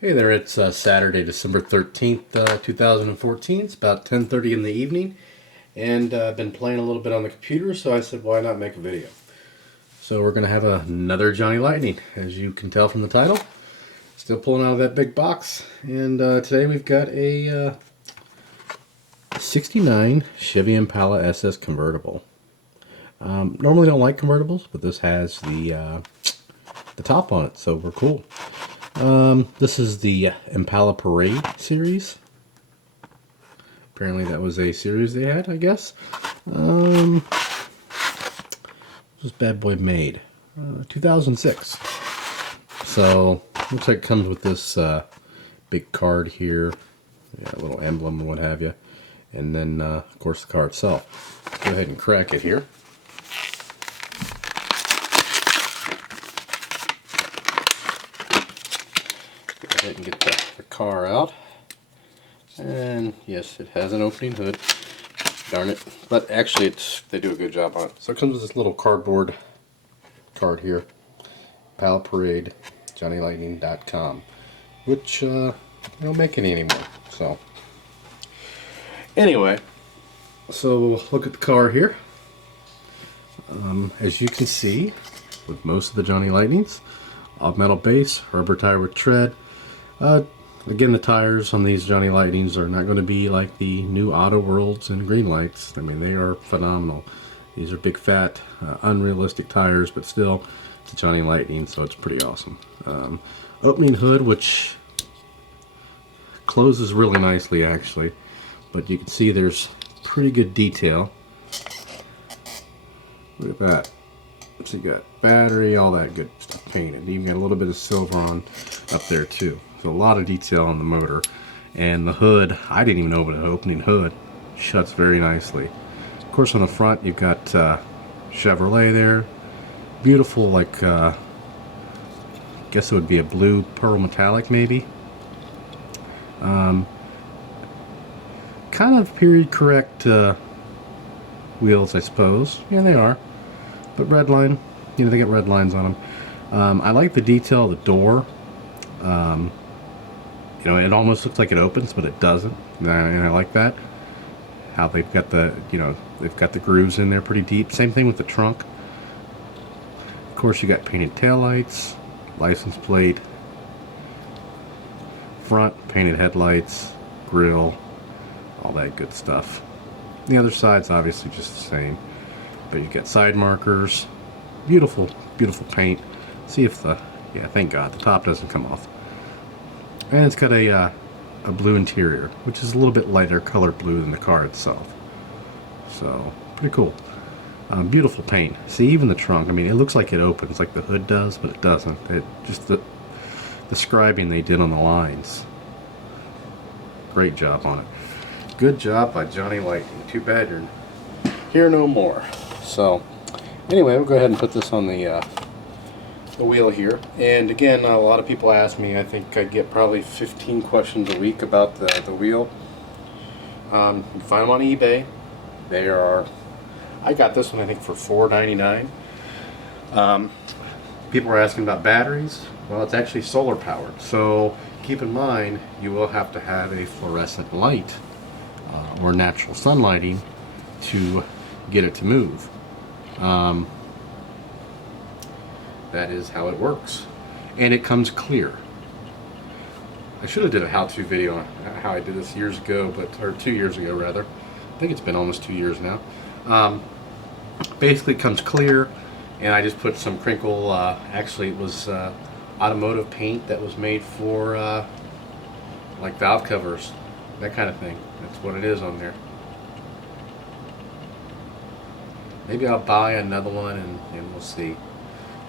Hey there, it's Saturday, December 13th, 2014. It's about 10:30 in the evening, and I've been playing a little bit on the computer, so I said, why not make a video? So we're going to have another Johnny Lightning, as you can tell from the title. Still pulling out of that big box, and today we've got a 69 Chevy Impala SS convertible. Normally don't like convertibles, but this has the top on it, so we're cool. This is the Impala Parade series. Apparently that was a series they had, I guess. This bad boy made 2006. So looks like it comes with this big card here, yeah, a little emblem and what have you, and then of course the car itself. Let's go ahead and crack it here. Go ahead and get the car out. And yes, it has an opening hood. Darn it. But actually they do a good job on it. So it comes with this little cardboard card here. Impala Parade, JohnnyLightning.com, which they don't make any anymore. So anyway, so look at the car here. As you can see, with most of the Johnny Lightnings, off metal base, rubber tire with tread. Again, the tires on these Johnny Lightnings are not going to be like the new Auto Worlds and Green Lights. I mean, they are phenomenal. These are big, fat, unrealistic tires, but still, it's a Johnny Lightning, so it's pretty awesome. Opening hood, which closes really nicely, actually, but you can see there's pretty good detail. Look at that. So you got battery, all that good stuff painted. Even got a little bit of silver on up there too. So a lot of detail on the motor. And the hood, I didn't even open an opening hood. Shuts very nicely. Of course on the front you've got Chevrolet there. Beautiful, like guess it would be a blue pearl metallic maybe. Kind of period correct wheels, I suppose. Yeah, they are. But red line, you know, they got red lines on them. I like the detail of the door. You know, it almost looks like it opens, but it doesn't, and I like that. How they've got the, you know, they've got the grooves in there pretty deep. Same thing with the trunk. Of course, you got painted taillights, license plate, front painted headlights, grille, all that good stuff. The other side's obviously just the same, but you get side markers. Beautiful, beautiful paint. See if the, yeah, thank God the top doesn't come off. And it's got a blue interior, which is a little bit lighter colored blue than the car itself. So pretty cool. Beautiful paint. See, even the trunk, I mean, it looks like it opens like the hood does, but it doesn't. It just, the scribing they did on the lines. Great job on it. Good job by Johnny Lightning. Too bad you're here no more. So anyway, we'll go ahead and put this on the wheel here. And again, a lot of people ask me, I think I get probably 15 questions a week about the wheel. You can find them on eBay. They are, I got this one I think for $4.99. People are asking about batteries. Well, it's actually solar powered, so keep in mind you will have to have a fluorescent light or natural sunlighting to get it to move. That is how it works, and it comes clear. I should have did a how-to video on how I did this years ago, or 2 years ago rather. I think it's been almost 2 years now. Basically it comes clear, and I just put some crinkle, actually it was automotive paint that was made for like valve covers, that kind of thing. That's what it is on there. Maybe I'll buy another one and we'll see.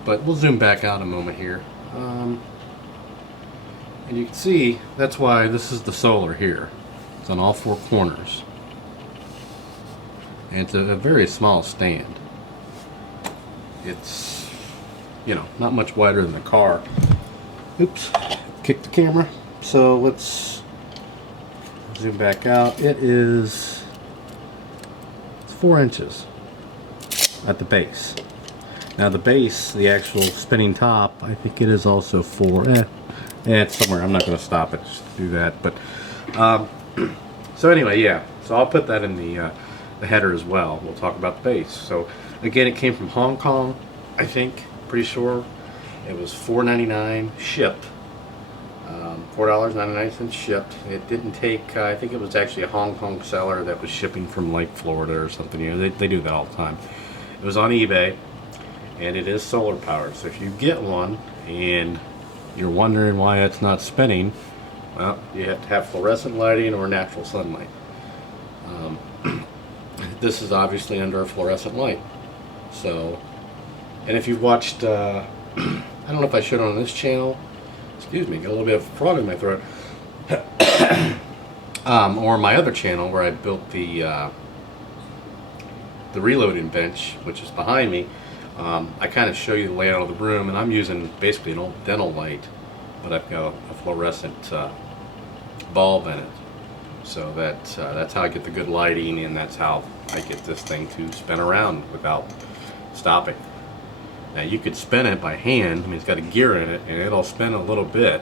But we'll zoom back out a moment here. And you can see that's why this is the solar here. It's on all four corners. And it's a very small stand. It's, you know, not much wider than the car. Oops, kicked the camera. So let's zoom back out. It's 4 inches at the base. Now the base, the actual spinning top, I think it is also 4. Yeah, it's somewhere. I'm not going to stop it just to do that. But so anyway, yeah. So I'll put that in the header as well. We'll talk about the base. So again, it came from Hong Kong, I think. Pretty sure it was $4.99 shipped. $4.99 shipped. It didn't take. I think it was actually a Hong Kong seller that was shipping from like Florida or something. You know, they do that all the time. It was on eBay, and it is solar powered. So if you get one and you're wondering why it's not spinning, well, you have to have fluorescent lighting or natural sunlight. This is obviously under a fluorescent light. So, and if you've watched, I don't know if I showed it on this channel. Excuse me, got a little bit of frog in my throat. Or my other channel where I built the reloading bench, which is behind me. I kind of show you the layout of the room, and I'm using basically an old dental light, but I've got a fluorescent bulb in it. So that's how I get the good lighting, and that's how I get this thing to spin around without stopping. Now you could spin it by hand. I mean, it's got a gear in it, and it'll spin a little bit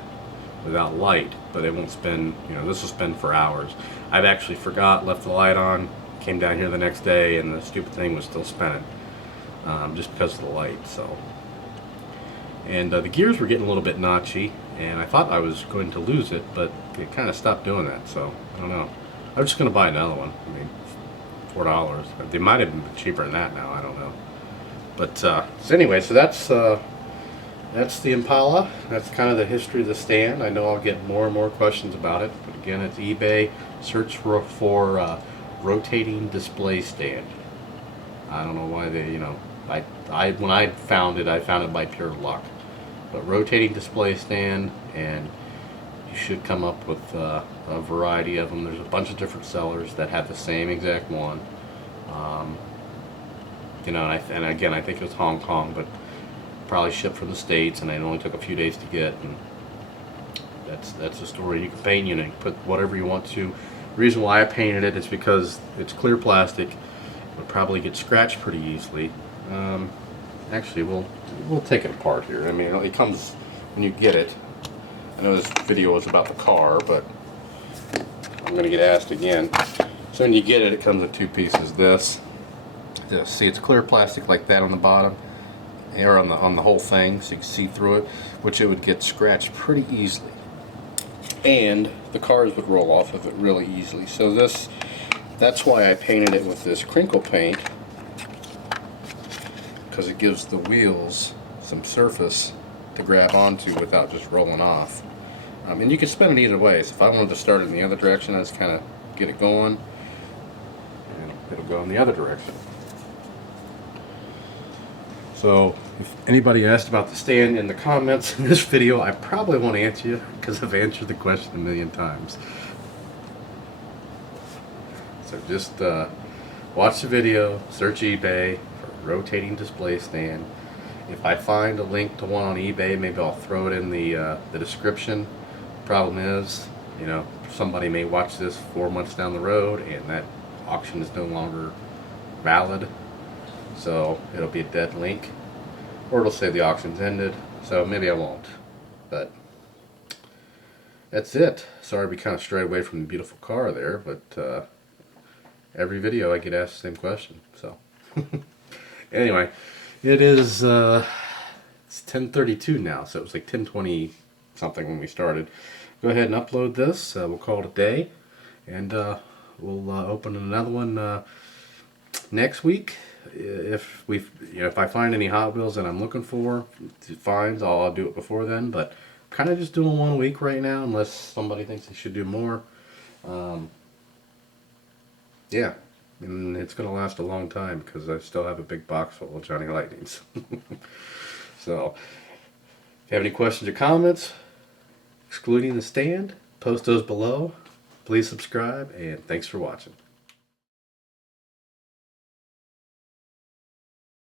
without light, but it won't spin. You know, this will spin for hours. I've actually left the light on, came down here the next day, and the stupid thing was still spinning, just because of the light. So, and the gears were getting a little bit notchy, and I thought I was going to lose it, but it kind of stopped doing that. So I don't know. I'm just going to buy another one. I mean, $4. They might have been cheaper than that now. I don't know. But so anyway, so that's the Impala. That's kind of the history of the stand. I know I'll get more and more questions about it. But again, it's eBay. Search for rotating display stand. I don't know why they, you know, when I found it by pure luck. But rotating display stand, and you should come up with a variety of them. There's a bunch of different sellers that have the same exact one. You know, and again, I think it was Hong Kong, but probably shipped from the States, and it only took a few days to get. And that's the story. You can paint, you know, you can put whatever you want to. The reason why I painted it is because it's clear plastic. It would probably get scratched pretty easily. Actually, we'll take it apart here. I mean, it comes when you get it. I know this video was about the car, but I'm going to get asked again. So when you get it, it comes in two pieces. This, see, it's clear plastic like that on the bottom, or on the whole thing, so you can see through it, which it would get scratched pretty easily, and the cars would roll off of it really easily. So that's why I painted it with this crinkle paint, because it gives the wheels some surface to grab onto without just rolling off. And you can spin it either way. So if I wanted to start it in the other direction, I just kind of get it going, and it'll go in the other direction. So if anybody asked about the stand in the comments in this video, I probably won't answer you because I've answered the question a million times. So just watch the video, search eBay for rotating display stand. If I find a link to one on eBay, maybe I'll throw it in the description. Problem is, you know, somebody may watch this 4 months down the road, and that auction is no longer valid. So it'll be a dead link, or it'll say the auction's ended. So maybe I won't. But that's it. Sorry we kind of strayed away from the beautiful car there, but every video I get asked the same question. So anyway, it is it's 10:32 now, so it was like 10:20 something when we started. Go ahead and upload this. We'll call it a day, and we'll open another one next week. If I find any Hot Wheels that I'm looking for, finds, I'll do it before then. But I'm kind of just doing 1 week right now, unless somebody thinks they should do more. Yeah, and it's gonna last a long time because I still have a big box full of Johnny Lightnings. So, if you have any questions or comments, excluding the stand, post those below. Please subscribe, and thanks for watching.